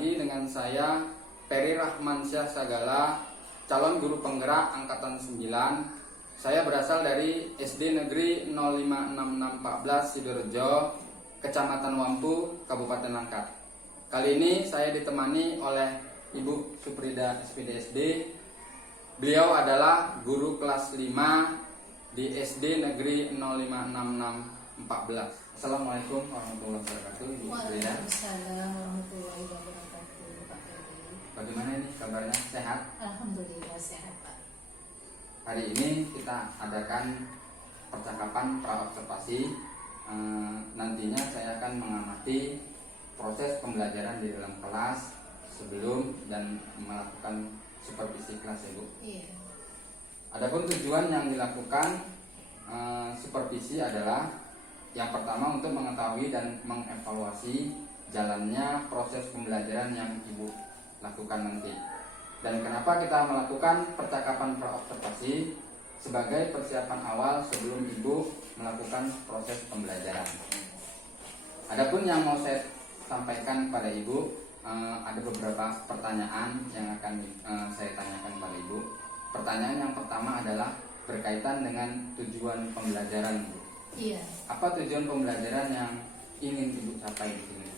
lagi dengan saya Peri Rahmansyah Sagala, calon guru penggerak angkatan 9. Saya berasal dari SD Negeri 056614 Sidorejo, Kecamatan Wampu, Kabupaten Langkat. Kali ini saya ditemani oleh Ibu Suprida SPDSD. Beliau adalah guru kelas 5 di SD Negeri 056614. Assalamualaikum warahmatullahi wabarakatuh, Ibu Suprida. Waalaikumsalam warahmatullahi wabarakatuh, Pak Ferry. Bagaimana ini kabarnya? Sehat? Alhamdulillah sehat, Pak. Hari ini kita adakan percakapan pra-observasi. Nantinya saya akan mengamati proses pembelajaran di dalam kelas sebelum dan melakukan supervisi kelas, ya Bu. Iya. Adapun tujuan yang dilakukan supervisi adalah yang pertama untuk mengetahui dan mengevaluasi jalannya proses pembelajaran yang Ibu lakukan nanti. Dan kenapa kita melakukan percakapan pra-observasi? Sebagai persiapan awal sebelum Ibu melakukan proses pembelajaran. Adapun yang mau saya sampaikan pada Ibu, ada beberapa pertanyaan yang akan saya tanyakan pada Ibu. Pertanyaan yang pertama adalah berkaitan dengan tujuan pembelajaran, Bu. Iya. Apa tujuan pembelajaran yang ingin Ibu capai di sini?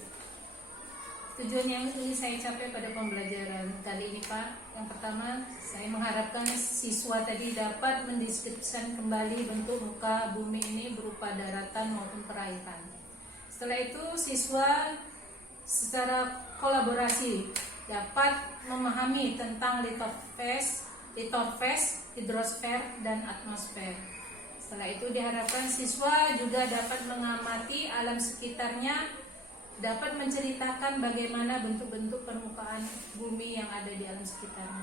Tujuan yang ingin saya capai pada pembelajaran kali ini, Pak, yang pertama saya mengharapkan siswa tadi dapat mendeskripsikan kembali bentuk muka bumi ini berupa daratan maupun perairan. Setelah itu siswa secara kolaborasi dapat memahami tentang litosfera, hidrosfer, dan atmosfer. Setelah itu diharapkan siswa juga dapat mengamati alam sekitarnya, dapat menceritakan bagaimana bentuk-bentuk permukaan bumi yang ada di alam sekitarnya.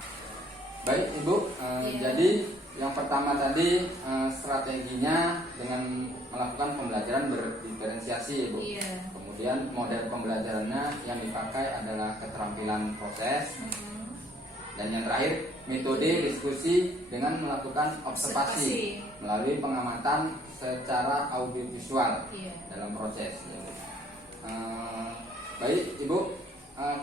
Baik Ibu, Iya. jadi yang pertama tadi strateginya dengan melakukan pembelajaran berdiferensiasi, Ibu. Iya. Kemudian model pembelajarannya yang dipakai adalah keterampilan proses. Dan yang terakhir, metode diskusi dengan melakukan observasi melalui pengamatan secara audiovisual dalam proses. Baik Ibu,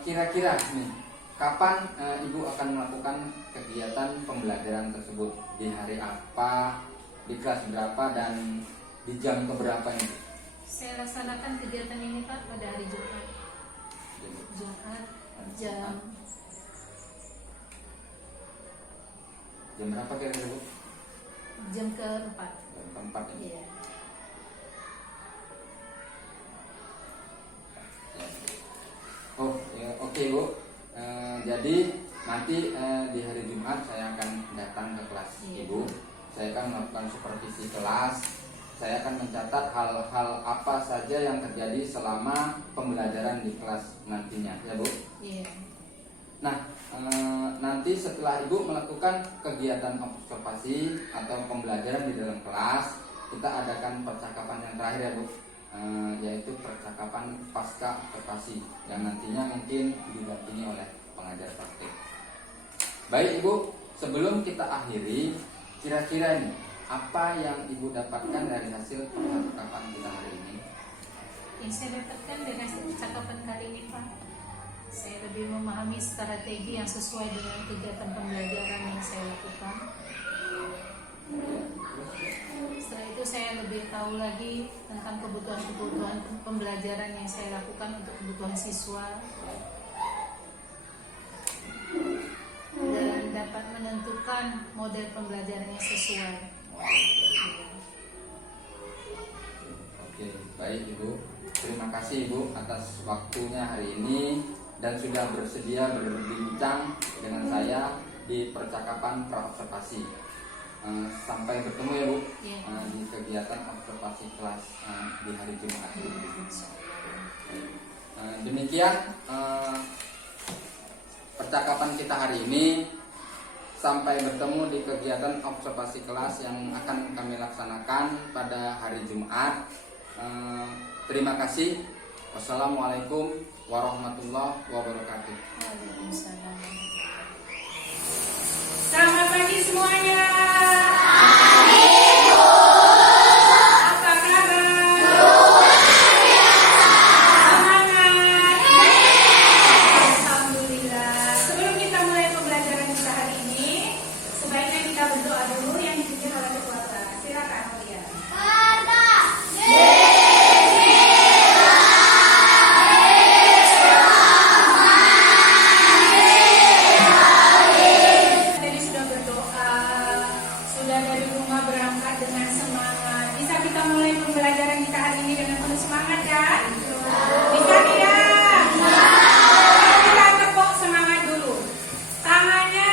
kira-kira nih, kapan Ibu akan melakukan kegiatan pembelajaran tersebut? Di hari apa, di kelas berapa, dan di jam keberapa ini? Saya laksanakan kegiatan ini, Pak, pada hari Jumat. Jam berapa kira-kira, Bu? Jam keempat. Jam keempat ya. Iya. Oh, ya, oke Bu. Jadi nanti di hari Jumat saya akan datang ke kelas Ibu. Saya akan melakukan supervisi kelas. Saya akan mencatat hal-hal apa saja yang terjadi selama pembelajaran di kelas nantinya, ya Bu. Iya. Nah, nanti setelah Ibu melakukan kegiatan observasi atau pembelajaran di dalam kelas, kita adakan percakapan yang terakhir, ya Bu, yaitu percakapan pasca observasi yang nantinya mungkin didampingi oleh pengajar praktik. Baik Ibu, sebelum kita akhiri, kira-kira ini apa yang Ibu dapatkan dari hasil percakapan kita hari ini? Yang saya dapatkan dari hasil percakapan kali ini, Pak, saya lebih memahami strategi yang sesuai dengan kegiatan pembelajaran yang saya lakukan. Setelah itu saya lebih tahu lagi tentang kebutuhan-kebutuhan pembelajaran yang saya lakukan untuk kebutuhan siswa, dan dapat menentukan model pembelajaran yang sesuai. Oke, baik Ibu. Terima kasih Ibu atas waktunya hari ini dan sudah bersedia berbincang dengan saya di percakapan pra-observasi. Sampai bertemu ya Bu di kegiatan observasi kelas di hari Jumat. Demikian percakapan kita hari ini. Sampai bertemu di kegiatan observasi kelas yang akan kami laksanakan pada hari Jumat. Terima kasih. Wassalamualaikum warahmatullahi wabarakatuh. Waalaikumsalam. Selamat pagi semuanya. Apa kabar? Semangat. mulai pembelajaran kita hari ini dengan penuh semangat kan? Bisa tidak? Kita tepuk semangat dulu. Tangannya,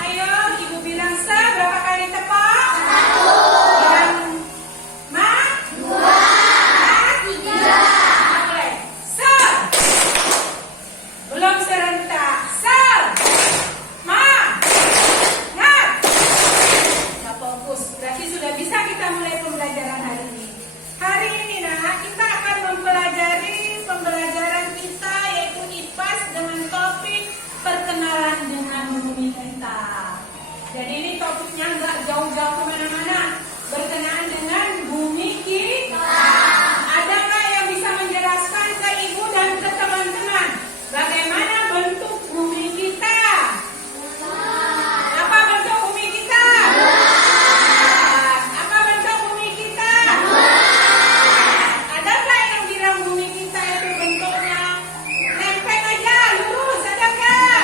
ayo ibu bilang se, berapa kali tepuk? Bilang ma? 3. Boleh. Se. Belum serentak. Se. Ma. Ngat. Nggak fokus. Berarti sudah bisa kita mulai pembelajaran hari ini. Hari ini kita akan mempelajari pembelajaran kita yaitu IPAS dengan topik perkenalan dengan bumi kita. Jadi ini topiknya nggak jauh-jauh kemana-mana, berkenaan dengan bumi kita. Ada nggak yang bisa menjelaskan ke ibu dan ke teman-teman bagaimana bentuk bumi kita? Apa bentuk bumi kita? Apa bentuk bumi kita? Ada nggak yang bilang bumi kita itu bentuknya lempeng aja, lurus? Ada nggak?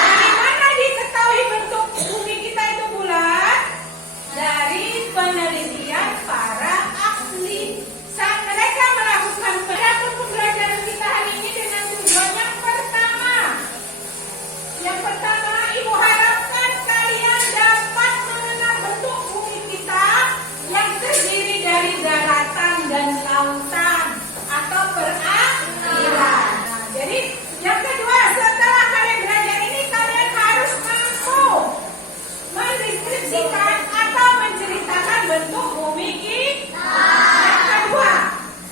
Dari mana diketahui bentuk bumi kita itu bulat? Dari penelitian para ahli. Saat mereka melakukan pembelajaran kita hari ini dengan tujuan yang pertama. Yang pertama, ibu harapkan kalian dapat mengenal bentuk bumi kita yang terdiri dari daratan dan lautan atau perairan. Nah, jadi yang kedua, setelah kalian belajar ini, kalian harus mampu mendeskripsikan atau menceritakan bentuk bumi kita. Yang kedua,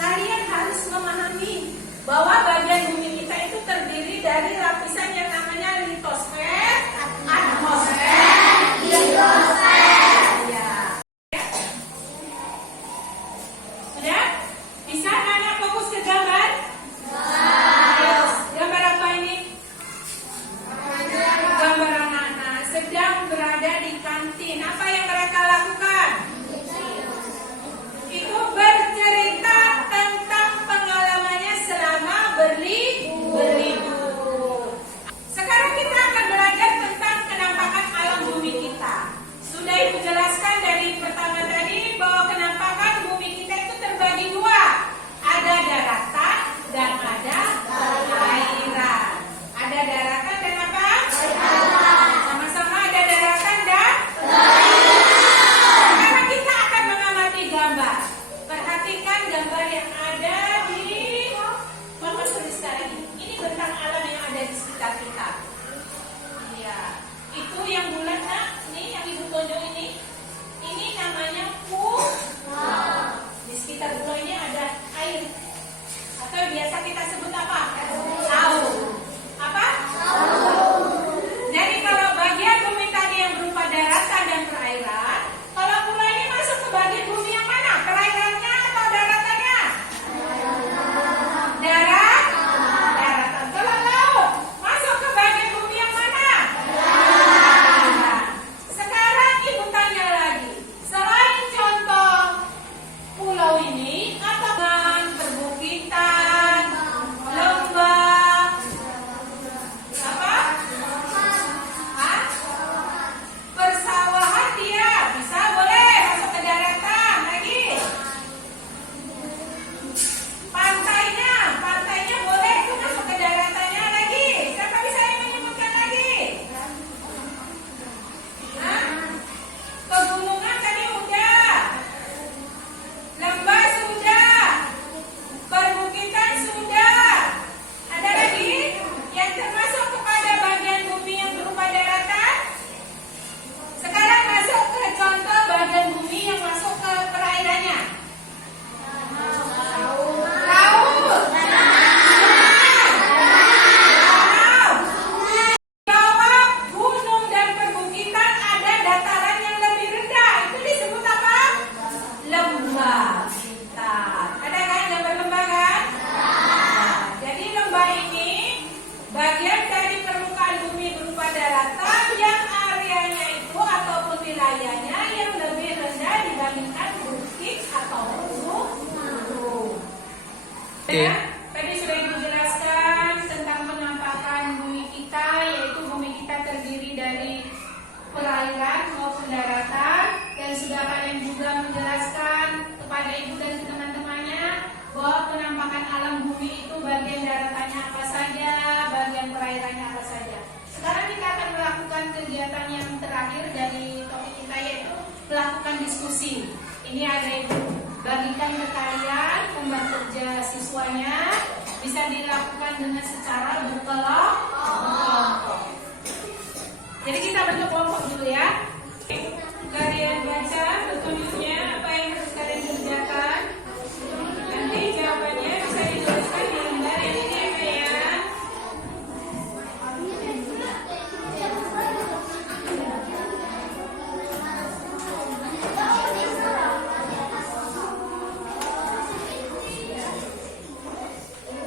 kalian harus memahami bahwa bagian bumi kita itu terdiri dari lapisan yang namanya litosfer, atmosfer, hidrosfer. Ya. Sudah? Bisa anak fokus ke gambar? Ayo, gambar apa ini? Gambar anak-anak sedang berada di kantin. Apa yang mereka lakukan? Itu bercerita tentang pengalamannya selama berlibur. Sekarang kita akan belajar tentang kenampakan alam bumi kita. Sudah ibu jelaskan dari pertama tadi bahwa kenampakan bumi kita itu terbagi dua. Ada daratan dan ada perairan. Ada daratan dan apa? Sama-sama ada daratan dan sekarang kita akan mengamati gambar. Perhatikan gambar yang ada di mama tulis sekarang ini. Ini tentang alam yang ada di sekitar kita. Iya, itu yang bulat nak. Ini yang ibu tunjuk ini. Ini namanya pulau. Di sekitar pulau ini ada air. Atau biasa kita sebut apa? Laut. Apa? Jadi kalau bagian bumi tadi yang berupa daratan dan perairan, kalau pulau ini masuk ke bagian bumi yang mana? Perairannya atau daratannya? Daratan. Kalau laut masuk ke bagian bumi yang mana? Sekarang ibu tanya lagi, selain contoh pulau ini atau perbukitan, lembah, apa? Hah? Persawahan dia bisa boleh masuk ke daratan lagi. Pantainya boleh itu masuk ke daratannya lagi. Siapa bisa yang menyebutkan lagi? Hah? Pegunungan tadi udah, lembah sudah, perbukitan sudah. Ada lagi yang termasuk kepada bagian bumi yang berupa daratan? Sekarang masuk ke contoh bagian bumi yang masuk ke perairannya. Laut. Bawah gunung dan perbukitan ada dataran yang lebih rendah. Itu disebut apa? Lembah. Ada kan gambar lembah kan? Jadi lembah ini bagian dari permukaan bumi berupa daratan yang areanya itu ataupun wilayahnya yang lebih rendah dibandingkan bukit atau gunung. Oke. Ya, tadi sudah ibu jelaskan tentang penampakan bumi kita, yaitu bumi kita terdiri dari perairan maupun daratan, dan sudah kalian juga menjelaskan kepada Ibu dan teman-temannya bahwa penampakan alam bumi itu bagian daratannya apa saja, bagian perairannya apa saja. Sekarang kita akan melakukan kegiatan yang terakhir dari topik kita, yaitu melakukan diskusi. Ini ada Ibu bagikan ke kalian pembuat kerja siswanya, bisa dilakukan dengan secara berkelompok. Jadi kita bentuk kelompok dulu ya. Kalian baca petunjuknya apa yang harus kalian kerjakan. Nanti jawabannya bisa dituliskan di lembar yang ini ya kalian.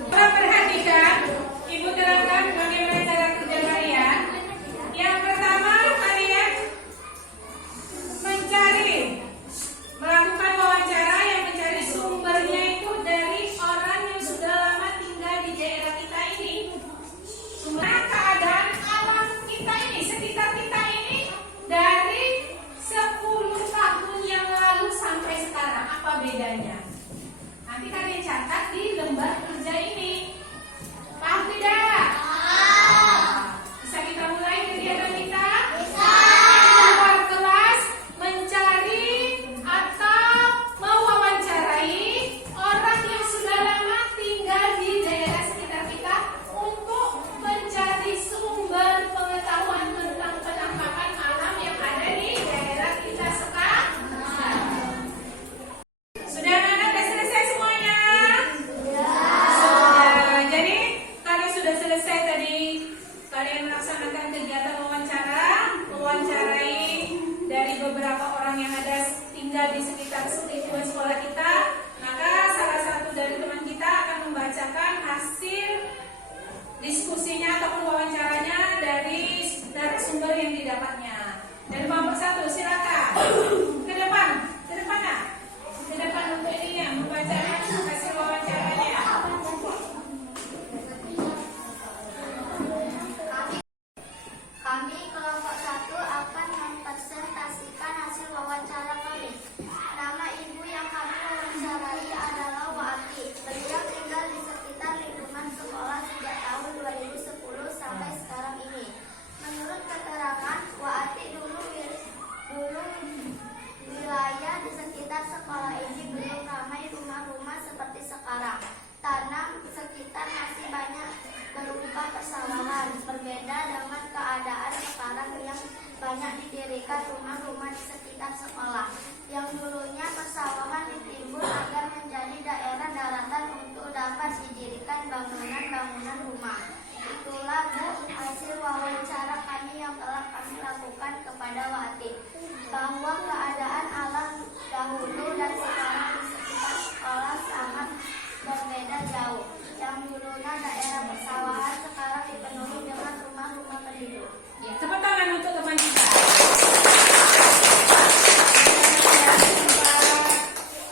Coba perhatikan, Ibu terangkan bagaimana cara kerja kalian. Yang pertama, kalian melakukan wawancara yang mencari sumbernya itu dari orang yang sudah lama tinggal di daerah kita ini. Sumber keadaan alam kita ini, sekitar kita ini dari 10 tahun yang lalu sampai sekarang, apa bedanya? Nanti kalian catat di lembar kerja ini. Paham tidak? Bisa kita mulai kegiatan kita? Bisa. Keluar kelas mencari atau mewawancarai orang yang sudah lama tinggal di daerah sekitar kita untuk mencari sumber pengetahuan tentang penampakan alam yang ada di daerah kita sekarang. Sudah anak-anak selesai semuanya? Sudah. Jadi kalian sudah selesai tadi. Kalian melaksanakan kegiatan mewawancarai dari beberapa orang yang ada tinggal di sekitar lingkungan sekolah kita. Maka salah satu dari teman kita akan membacakan hasil diskusinya ataupun wawancaranya dari narasumber yang didapatnya. Dan kelompok 1 silakan ke depan untuk ininya membaca hasil wawancaranya. Kami kelompok 1 akan mempresentasikan hasil wawancara kami. Nama ibu yang kami wawancarai adalah Wati. Beliau tinggal di sekitar lingkungan sekolah sejak tahun 2010 sampai sekarang ini. Menurut keterangan Wati, dulu wilayah di sekitar sekolah ini belum ramai rumah-rumah seperti sekarang. Tanam sekitar masih banyak berupa persawahan. Berbeda dengan keadaan sekarang yang banyak didirikan rumah-rumah di sekitar sekolah. Yang dulunya persawahan ditimbun agar menjadi daerah daratan untuk dapat didirikan bangunan-bangunan rumah. Itulah Bu hasil wawancara kami yang telah kami lakukan kepada Wati, bahwa keadaan alam dahulu dan sekarang di sekitar sekolah sangat berbeda jauh. Yang dulunya daerah persawahan sekarang dipenuhi dengan rumah-rumah penduduk. Ya, tepuk tangan untuk teman kita.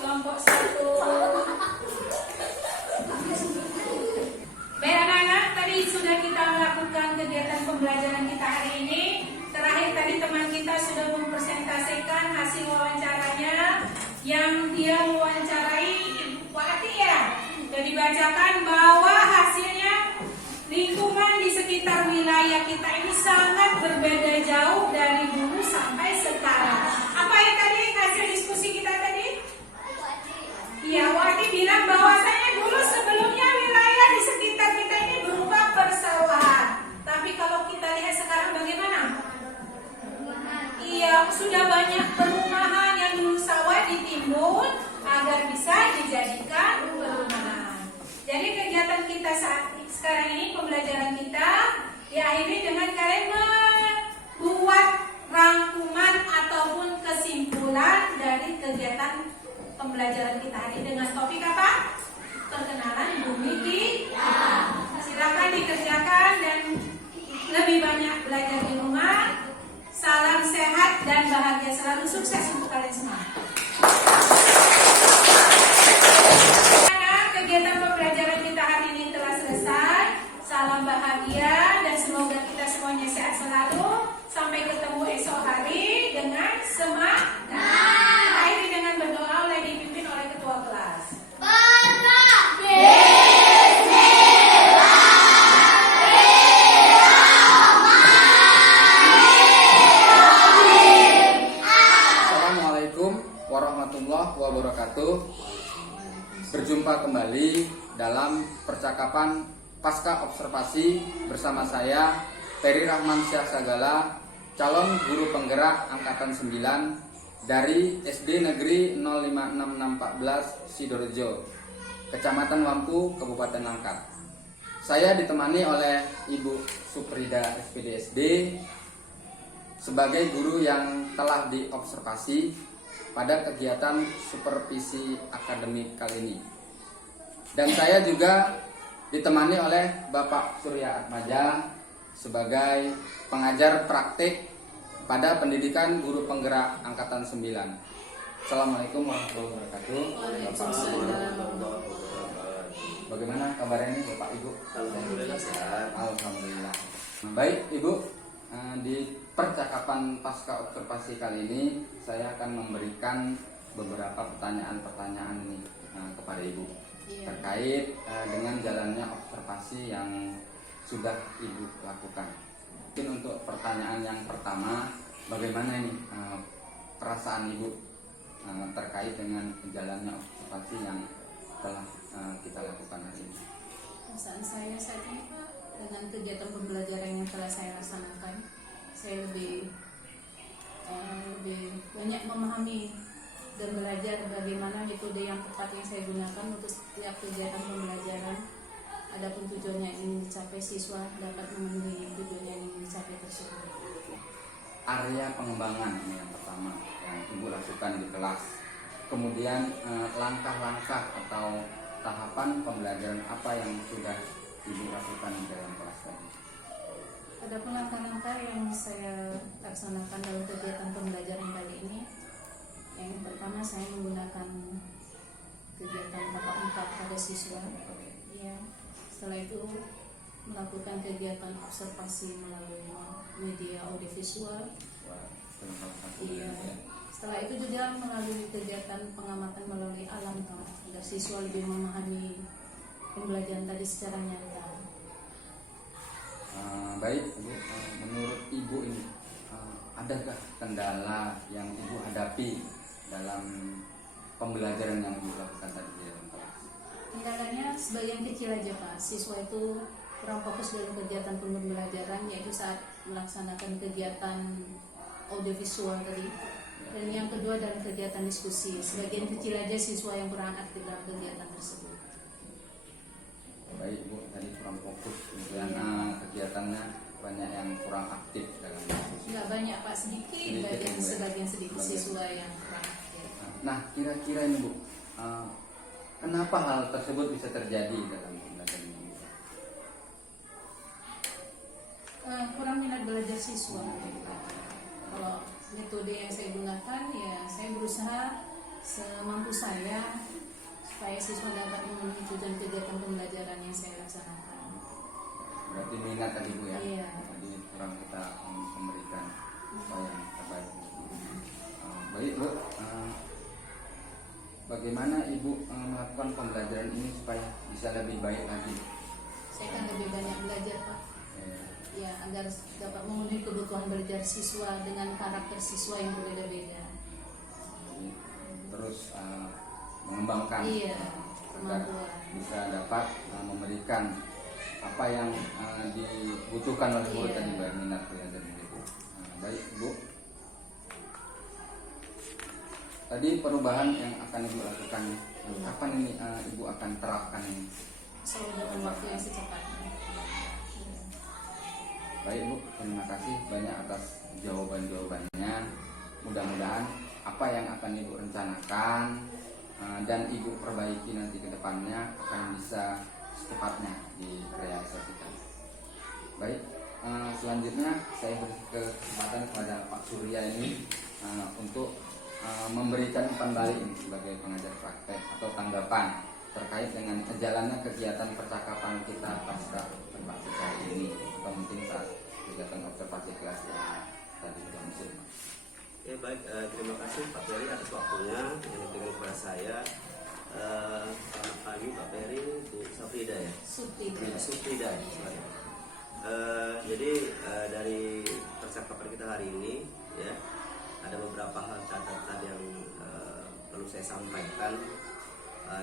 Kelompok 1. Baik anak-anak, tadi sudah kita melakukan kegiatan pembelajaran kita hari ini. Terakhir tadi teman kita sudah mempresentasikan hasil wawancaranya yang dia mewawancarai Wati ya. Dan dibacakan bahwa hasilnya lingkungan di sekitar wilayah kita ini sangat berbeda jauh dari dulu sampai sekarang. Apa yang tadi hasil diskusi kita tadi? Iya, Wati bilang bahwasanya dulu sebelumnya wilayah di sekitar kita ini berupa persawahan. Tapi kalau kita lihat sekarang bagaimana? Iya, sudah banyak perumahan yang dulu sawah ditimbun agar bisa dijadikan perumahan. Jadi kegiatan kita sekarang ini, pembelajaran kita diakhiri dengan kalian membuat rangkuman ataupun kesimpulan dari kegiatan pembelajaran kita hari ini dengan topik apa? Perkenalan bumi kita. Silakan dikerjakan dan lebih banyak belajar di rumah. Salam sehat dan bahagia selalu, sukses untuk kalian semua. Kegiatan pembelajaran kita hari ini telah selesai. Salam bahagia dan semoga kita semuanya sehat selalu. Sampai ketemu esok hari dengan semangat. Akhiri dengan berdoa oleh dipimpin oleh Ketua warahmatullahi wabarakatuh. Berjumpa kembali dalam percakapan pasca observasi bersama saya Ferry Rahmansyah Sagala, calon guru penggerak angkatan 9 dari SD Negeri 056614 Sidorejo, Kecamatan Wampu, Kabupaten Langkat. Saya ditemani oleh Ibu Suprida SPDSD sebagai guru yang telah diobservasi pada kegiatan supervisi akademik kali ini. Dan saya juga ditemani oleh Bapak Surya Atmaja sebagai pengajar praktik pada pendidikan guru penggerak angkatan 9. Assalamualaikum warahmatullahi wabarakatuh. Bagaimana kabarnya nih Bapak Ibu? Alhamdulillah sehat. Alhamdulillah. Baik Ibu, di percakapan pasca observasi kali ini saya akan memberikan beberapa pertanyaan-pertanyaan nih kepada Ibu terkait dengan jalannya observasi yang sudah Ibu lakukan. Mungkin untuk pertanyaan yang pertama, bagaimana ini perasaan Ibu terkait dengan jalannya observasi yang telah kita lakukan hari ini? Perasaan saya saat ini Pak, dengan kegiatan pembelajaran yang telah saya laksanakan, saya lebih banyak memahami dan belajar bagaimana metode yang tepat yang saya gunakan untuk setiap kegiatan pembelajaran. Adapun tujuannya ingin dicapai, siswa dapat memenuhi tujuan yang ingin dicapai tersebut. Area pengembangan ini yang pertama yang Ibu lakukan di kelas. Kemudian langkah-langkah atau tahapan pembelajaran apa yang sudah Ibu lakukan di dalam kelas tadi? Adapun langkah-langkah yang saya laksanakan dalam kegiatan pembelajaran kali ini, yang pertama saya menggunakan kegiatan tatap muka pada siswa. Ya, setelah itu melakukan kegiatan observasi melalui media audiovisual. Iya. Setelah itu juga melalui kegiatan pengamatan melalui alam agar siswa lebih memahami pembelajaran tadi secara nyata. Baik Ibu, menurut Ibu ini adakah kendala yang Ibu hadapi dalam pembelajaran yang Ibu lakukan tadi di dalam kelas? Kendalanya sebagian kecil aja Pak. Siswa itu kurang fokus dalam kegiatan pembelajaran, yaitu saat melaksanakan kegiatan audiovisual tadi. Dan yang kedua dalam kegiatan diskusi, sebagian kecil aja siswa yang kurang aktif dalam kegiatan tersebut. Baik Bu, tadi kurang fokus, kemudian kegiatannya banyak yang kurang aktif dalam diskusi. Enggak banyak Pak, sedikit sebagian sedikit siswa yang kurang aktif. Nah, kira-kira ini Bu, kenapa hal tersebut bisa terjadi dalam pembelajaran ini? Kurang minat belajar siswa. Kalau metode yang saya gunakan, ya saya berusaha semampu saya supaya siswa dapat memenuhi tujuan kegiatan pembelajaran yang saya laksanakan. Berarti minat tadi Bu ya? Iya. Jadi kurang kita memberikan apa yang terbaik. Baik Bu, bagaimana Ibu melakukan pembelajaran ini supaya bisa lebih baik lagi? Saya akan lebih banyak belajar Pak. Ya, agar dapat memenuhi kebutuhan belajar siswa dengan karakter siswa yang berbeda-beda. Terus mengembangkan agar bisa dapat memberikan apa yang dibutuhkan oleh murid tadi, baik minat dan Ibu. Baik Bu, tadi perubahan yang akan Ibu lakukan, kapan ini Ibu akan terapkan ini? Selalu dalam waktu yang secepatnya. Baik Bu, terima kasih banyak atas jawaban-jawabannya. Mudah-mudahan apa yang akan Ibu rencanakan dan Ibu perbaiki nanti ke depannya akan bisa secepatnya direalisasikan. Baik, selanjutnya saya beri kesempatan kepada Pak Surya ini untuk memberikan umpan balik ini sebagai pengajar praktek atau tanggapan terkait dengan jalannya kegiatan percakapan kita pasca observasi kali ini, atau mungkin saat kegiatan observasi kelas yang tadi berlangsung. Oke, baik, terima kasih Pak Ferry atas waktunya yang diberikan kepada saya. Selamat pagi Pak Ferry, Bu Safrida ya. Suprida. Jadi dari percakapan kita hari ini ya, ada beberapa hal catatan yang perlu saya sampaikan.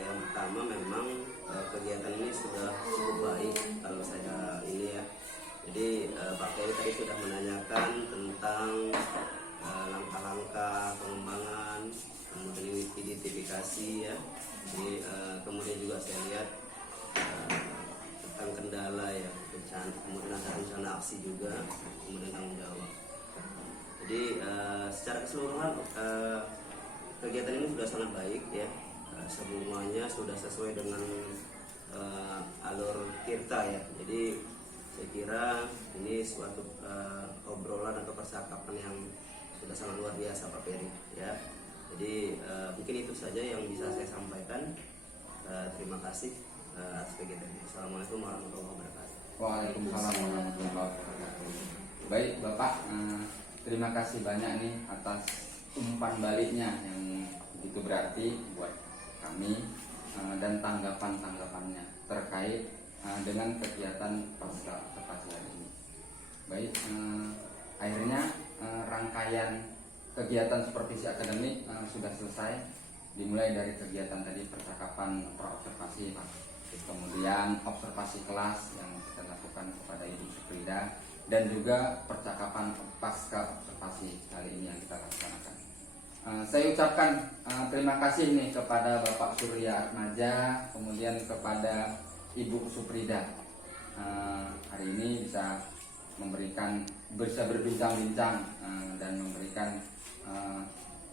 Yang pertama memang kegiatan ini sudah cukup baik kalau saya ini ya. Jadi Pak Ferry tadi sudah menanyakan tentang langkah-langkah pengembangan, kemudian identifikasi ya. Jadi kemudian juga saya lihat tentang kendala ya, bencana, kemudian ada rencana aksi juga, kemudian tanggung jawab. Jadi secara keseluruhan kegiatan ini sudah sangat baik ya. Semuanya sudah sesuai dengan alur tirta ya. Jadi saya kira ini suatu obrolan atau percakapan yang sudah sangat luar biasa Pak Ferry ya. Jadi mungkin itu saja yang bisa saya sampaikan. Terima kasih atas kegiatan ini. Assalamualaikum warahmatullahi wabarakatuh. Waalaikumsalam warahmatullahi wabarakatuh. Baik Bapak, terima kasih banyak nih atas umpan baliknya yang begitu berarti buat kami dan tanggapan-tanggapannya terkait dengan kegiatan pasca observasi hari ini. Baik, akhirnya rangkaian kegiatan supervisi akademik sudah selesai, dimulai dari kegiatan tadi percakapan praobservasi Pak, kemudian observasi kelas yang kita lakukan kepada Ibu Suprida, dan juga percakapan pasca observasi kali ini yang kita laksanakan. Saya ucapkan terima kasih nih kepada Bapak Surya Atmaja, kemudian kepada Ibu Suprida. Hari ini bisa berbincang-bincang dan memberikan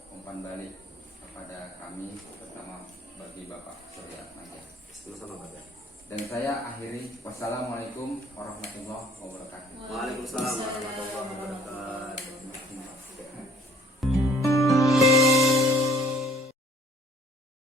umpan balik kepada kami, terutama bagi Bapak Surya Atmaja. Sama-sama Pak. Dan saya akhiri, wassalamualaikum warahmatullahi wabarakatuh. Waalaikumsalam warahmatullahi wabarakatuh.